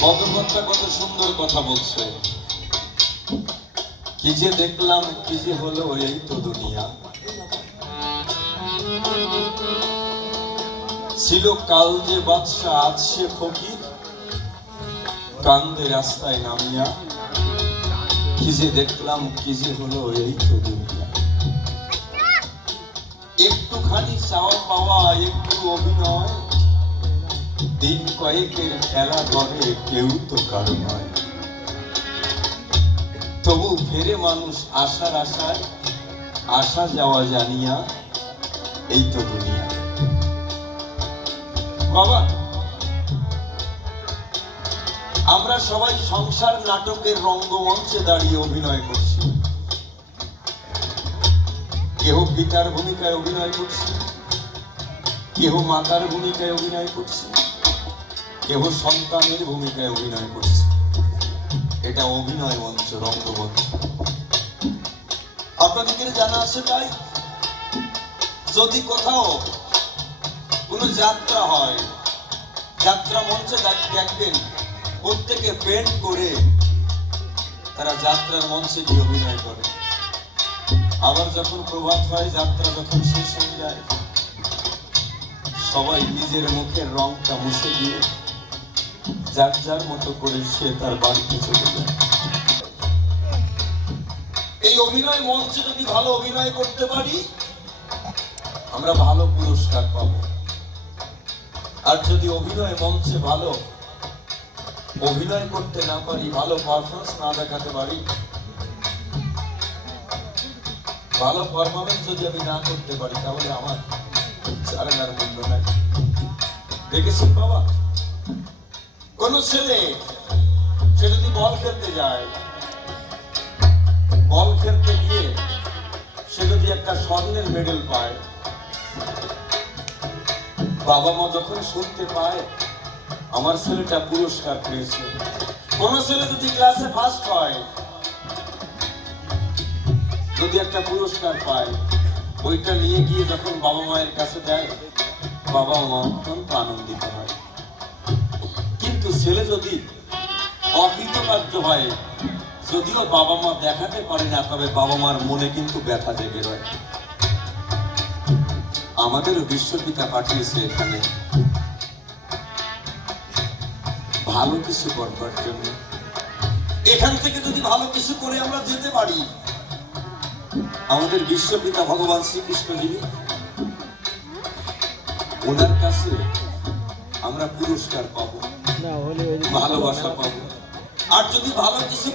ভদ্রকর্তা কত সুন্দর কথা বলছে। কি যে দেখলাম, কি যে হলো এই তো দুনিয়া। ছিল কাল যে বাদশা আজ সে ফকির। কান্দে রাস্তায় নামিয়া। কি যে দেখলাম, কি যে হলো এই তো দুনিয়া। একটুখানি চাওয়া পাওয়া, একটু অভিনয়। দিন কয়েকের খেলা করে কেউ তো কারও নয়। তবু ফেরে মানুষ আশার আশায় আসা যাওয়া জানিয়া এই তো দুনিয়া। বাবা, আমরা সবাই সংসার নাটকের রঙ্গমঞ্চে দাঁড়িয়ে অভিনয় করছি। কেহ পিতার ভূমিকায় অভিনয় করছি, কেহ মাতার ভূমিকায় অভিনয় করছি। কেহ সন্তানের ভূমিকায় অভিনয় করছে। এটা অভিনয় মঞ্চ, রঙ্গমঞ্চ। আপনাদের জানা আছে তাই? যদি কোথাও কোনো যাত্রা হয়, যাত্রা মঞ্চে দেখ- দেখবেন, প্রত্যেকে পেন্ট করে তারা যাত্রার মঞ্চে গিয়ে অভিনয় করে। আবার যখন প্রভাত হয়, যাত্রা যখন শেষ হয়ে যায়, সবাই নিজের মুখের রংটা মুছে দিয়ে যার যার মতো করে সে তার বাড়িতে চলে যায়। এই অভিনয় মঞ্চে যদি ভালো অভিনয় করতে পারি, আমরা ভালো পুরস্কার পাব। আর যদি অভিনয় মঞ্চে ভালো, অভিনয় করতে না পারি, ভালো পারফরমেন্স না দেখাতে পারি, ভালো পারফরমেন্স যদি আমি না করতে পারি, তাহলে আমার চালানোর মূল্য নাই। দেখেছেন বাবা? কোন ছেলে, সে যদি বল খেলতে যায়, বল খেলতে গিয়ে সে যদি একটা স্বর্ণের মেডেল পায়, বাবা মা যখন শুনতে পায়, আমার ছেলেটা পুরস্কার পেয়েছে। কোন ছেলে যদি ক্লাসে ফার্স্ট হয়, যদি একটা পুরস্কার পায়, ওইটা নিয়ে গিয়ে যখন বাবা মায়ের কাছে দেয়, বাবা মা অত্যন্ত আনন্দিত হয়। ছেলে যদি অকৃতকার্য হয়, যদিও বাবা মা দেখাতে পারে না, তবে বাবা মার মনে কিন্তু ব্যথা জেগে রয়। আমাদেরও বিশ্বপিতা পাঠিয়েছে এখানে। ভালো কিছু করবার জন্য। এখান থেকে যদি ভালো কিছু করে আমরা যেতে পারি, আমাদের বিশ্বপিতা ভগবান শ্রীকৃষ্ণ যিনি, ওনার কাছে আমরা পুরস্কার পাবো। ভালোবাসা পাবো। আর যদি ভালো কিছু